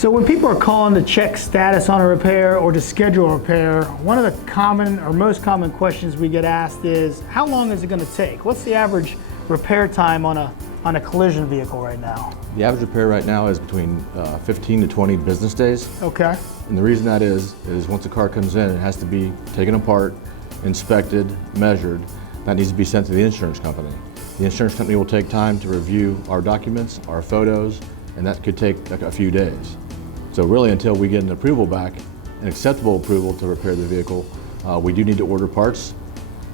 So when people are calling to check status on a repair or to schedule a repair, one of the common or most common questions we get asked is, how long is it going to take? What's the average repair time on a collision vehicle right now? The average repair right now is between 15 to 20 business days. Okay. And the reason that is once a car comes in, it has to be taken apart, inspected, measured. That needs to be sent to the insurance company. The insurance company will take time to review our documents, our photos, and that could take a few days. So really, until we get an approval back, an acceptable approval to repair the vehicle, we do need to order parts.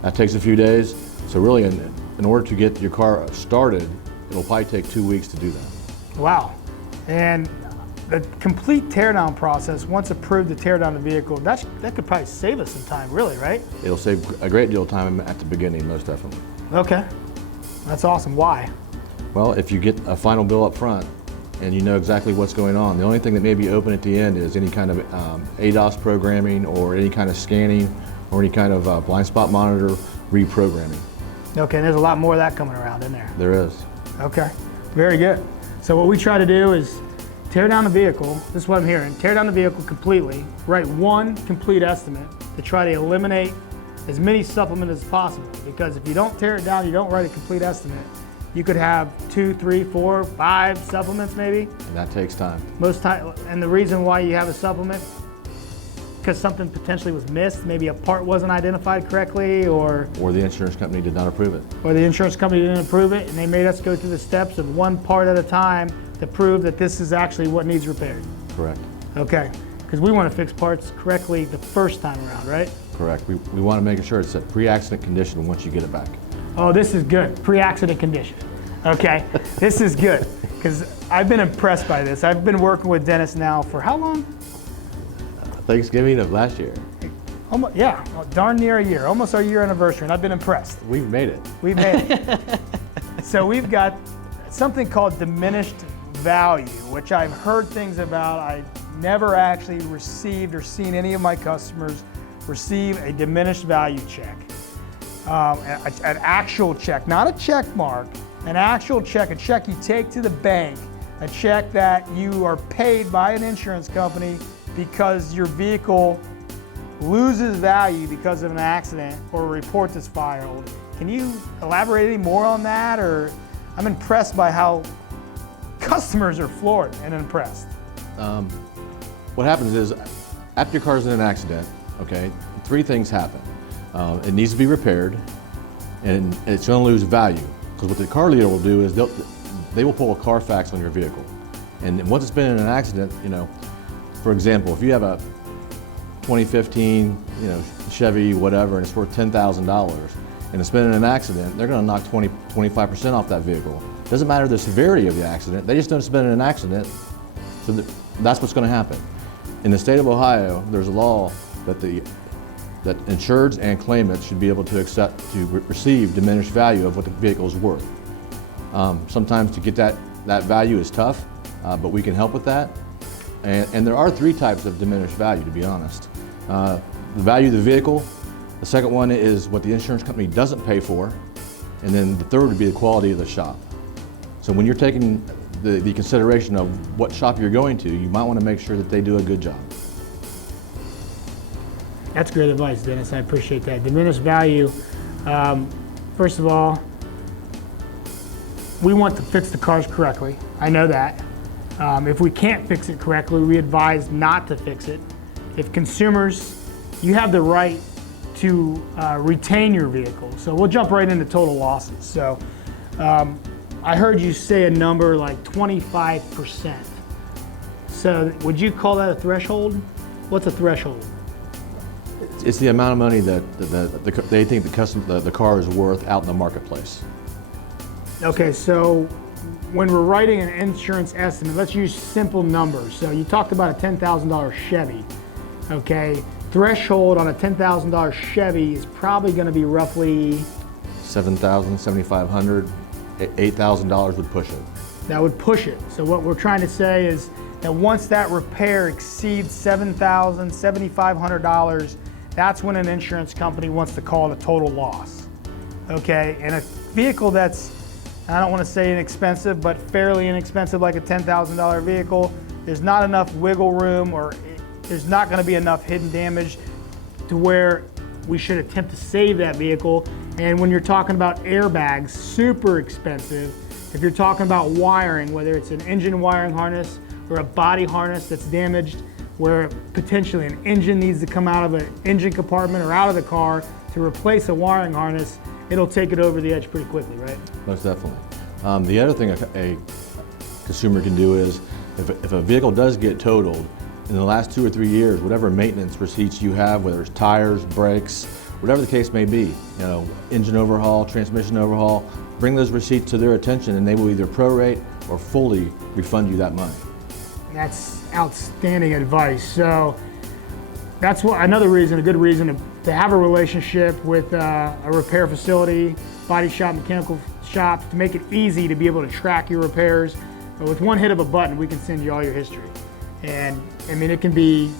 That takes a few days. So really, in order to get your car started, it'll probably take 2 weeks to do that. Wow. And the complete teardown process, once approved to tear down the vehicle, that could probably save us some time, really, right? It'll save a great deal of time at the beginning, most definitely. Okay. That's awesome. Why? Well, if you get a final bill up front and you know exactly what's going on, the only thing that may be open at the end is any kind of ADAS programming or any kind of scanning or any kind of blind spot monitor reprogramming. Okay, and there's a lot more of that coming around in there. There is. Okay, very good. So what we try to do is tear down the vehicle, this is what I'm hearing, tear down the vehicle completely, write one complete estimate to try to eliminate as many supplements as possible. Because if you don't tear it down, you don't write a complete estimate, you could have 2, 3, 4, 5 supplements maybe. And that takes time. Most time, and the reason why you have a supplement, because something potentially was missed, maybe a part wasn't identified correctly, or the insurance company did not approve it. Or the insurance company didn't approve it, and they made us go through the steps of one part at a time to prove that this is actually what needs repaired. Correct. Okay, because we want to fix parts correctly the first time around, right? Correct. We want to make sure it's at pre-accident condition once you get it back. Oh, this is good, pre-accident condition. Okay, this is good, because I've been impressed by this. I've been working with Dennis now for how long? Thanksgiving of last year. Almost, yeah, darn near a year, almost our year anniversary, and I've been impressed. We've made it. We've made it. So we've got something called diminished value, which I've heard things about. I never actually received or seen any of my customers receive a diminished value check. An actual check, not a check mark, an actual check, a check you take to the bank, a check that you are paid by an insurance company because your vehicle loses value because of an accident or a report that's filed. Can you elaborate any more on that? Or I'm impressed by how customers are floored and impressed. What happens is, after your car's in an accident, okay, 3 things happen. It needs to be repaired, and it's going to lose value. Because what the car dealer will do is they will pull a Carfax on your vehicle. And once it's been in an accident, you know, for example, if you have a 2015, you know, Chevy, whatever, and it's worth $10,000, and it's been in an accident, they're going to knock 25% off that vehicle. It doesn't matter the severity of the accident, they just know it's been in an accident, so that's what's going to happen. In the state of Ohio, there's a law that that insureds and claimants should be able to receive diminished value of what the vehicle is worth. Sometimes to get that value is tough, but we can help with that. And there are 3 types of diminished value, to be honest. The value of the vehicle, the second one is what the insurance company doesn't pay for, and then the third would be the quality of the shop. So when you're taking the consideration of what shop you're going to, you might want to make sure that they do a good job. That's great advice, Dennis. I appreciate that. Diminished value, first of all, we want to fix the cars correctly. I know that. If we can't fix it correctly, we advise not to fix it. If consumers, you have the right to retain your vehicle. So we'll jump right into total losses. So I heard you say a number like 25%. So would you call that a threshold? What's a threshold? It's the amount of money that they think the car is worth out in the marketplace. Okay, so when we're writing an insurance estimate, let's use simple numbers. So you talked about a $10,000 Chevy. Okay, threshold on a $10,000 Chevy is probably going to be roughly $7,000, $7,500, $8,000 would push it. That would push it. So what we're trying to say is that once that repair exceeds $7,000, $7,500, that's when an insurance company wants to call it a total loss. Okay, and a vehicle that's, I don't want to say inexpensive, but fairly inexpensive, like a $10,000 vehicle, there's not enough wiggle room, or there's not going to be enough hidden damage to where we should attempt to save that vehicle. And when you're talking about airbags, super expensive. If you're talking about wiring, whether it's an engine wiring harness or a body harness that's damaged, where potentially an engine needs to come out of an engine compartment or out of the car to replace a wiring harness, it'll take it over the edge pretty quickly, right? Most definitely. The other thing a consumer can do is, if a vehicle does get totaled, in the last 2 or 3 years, whatever maintenance receipts you have, whether it's tires, brakes, whatever the case may be, engine overhaul, transmission overhaul, bring those receipts to their attention and they will either prorate or fully refund you that money. That's outstanding advice. So that's another reason, a good reason to have a relationship with a repair facility, body shop, mechanical shops, to make it easy to be able to track your repairs. But with one hit of a button, we can send you all your history. And I mean, it can be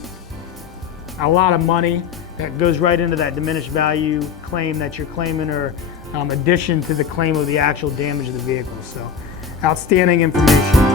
a lot of money that goes right into that diminished value claim that you're claiming, or addition to the claim of the actual damage of the vehicle. So outstanding information.